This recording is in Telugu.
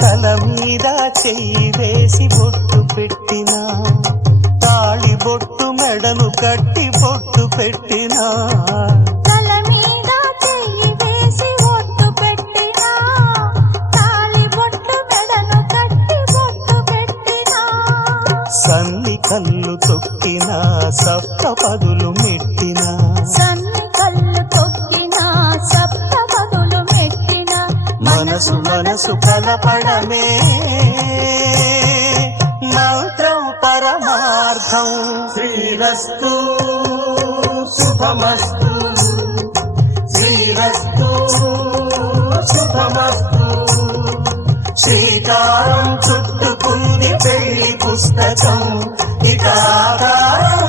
తల మీద చెయ్యి వేసి బొట్టు పెట్టినా, తాళి బొట్టు మెడను కట్టి బొట్టు పెట్టినా, తల మీద చెయ్యి వేసి బొట్టు పెట్టినా, తాళి బొట్టు మెడను కట్టి బొట్టు పెట్టినా, సన్ని కళ్ళు తొక్కినా సప్త పదులు మెట్టినా, సన్ని కళ్ళు తొక్కినా సప్త పదులు మెట్టినా, మనసు మనసు కలపడమే మంత్రం పరమార్థం. శ్రీరస్తు శుభమస్తు, శ్రీరస్తు శుభమస్తు. శ్రీకారం చుట్టుకుంది పెళ్లి పుస్తకం, ఇక ఆకారం